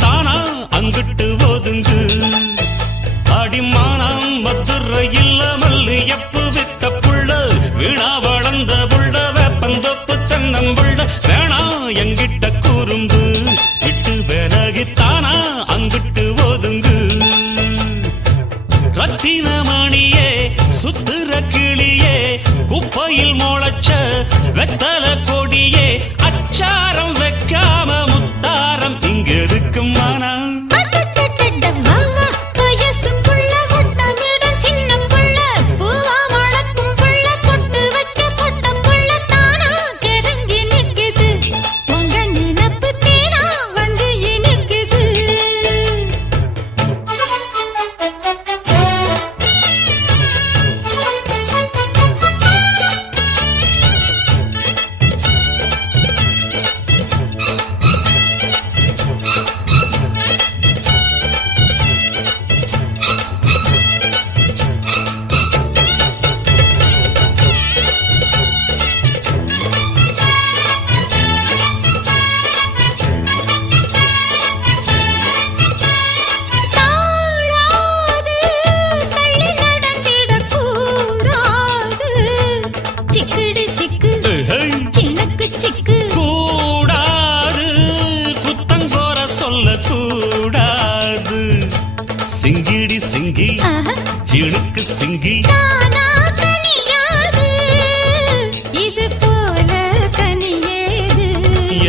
தானா அங்கிட்டு ஒதுங்கு அடிமானம் மதுரை இல்ல மல்லு எப்பு வித்த புள்ள வீணா வளர்ந்த புள்ள வேப்பந்தொப்பு தென்னம்புள்ள வேணா எங்கிட்ட கூறும்பு விட்டு விலகி தானா அங்கிட்டு ஒதுங்கு ரத்தின மணியே சுத்துற கிளியே குப்பையில் முளைச்ச வெத்தல கொடியே அச்சாரம் வைக்காம முத்தாரம் இங்க இருக்கும் மனம் சிங்கிடி சிங்கி இழுக்கு சிங்கி இது போல கனியேது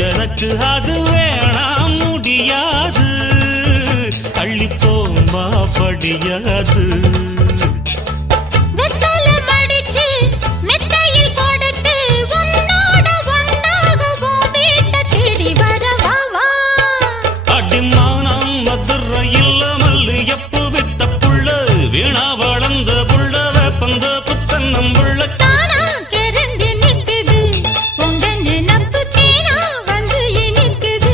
எனக்கு அது வேணாம் முடியாது அள்ளி போம்பா படியாது வீணா வளர்ந்த புள்ள வேப்பந்த புத்தன்னம் புள்ள தானா கெரங்கி நிக்குது உங்க நினப்பு தேனா வந்து இனிக்குது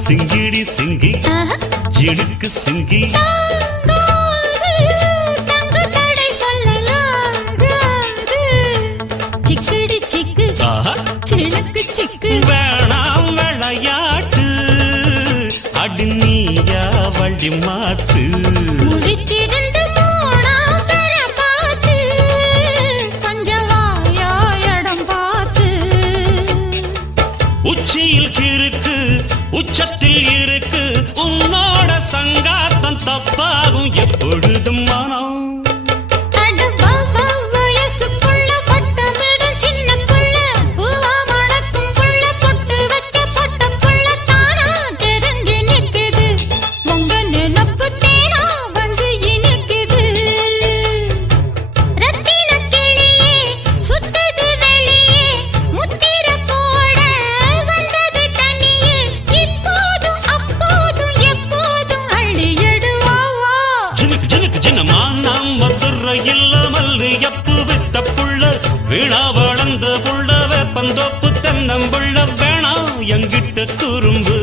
சிங்கிடி சிங்கி இழுக்கு சிங்கி தடை சொல்லலாகாது சிக்கிடி சிக்கு சினுக்கு சிக்கு வேணாம் விளையாட்டு அடி நீயா வழி மாத்து முடிச்சிருந்து மூணாம் பெற பார்த்து பஞ்சவாயா இடம் பார்த்து உச்சியில் இருக்கு உச்சத்தில் இருக்கு உன்னோட சங்காத்தம் தப்பாகும் எப்பொழுதும் மனம் வீணா வளர்ந்த புள்ள வேப்பந்தோப்பு தென்னம்புள்ள வேணா எங்கிட்ட குறும்பு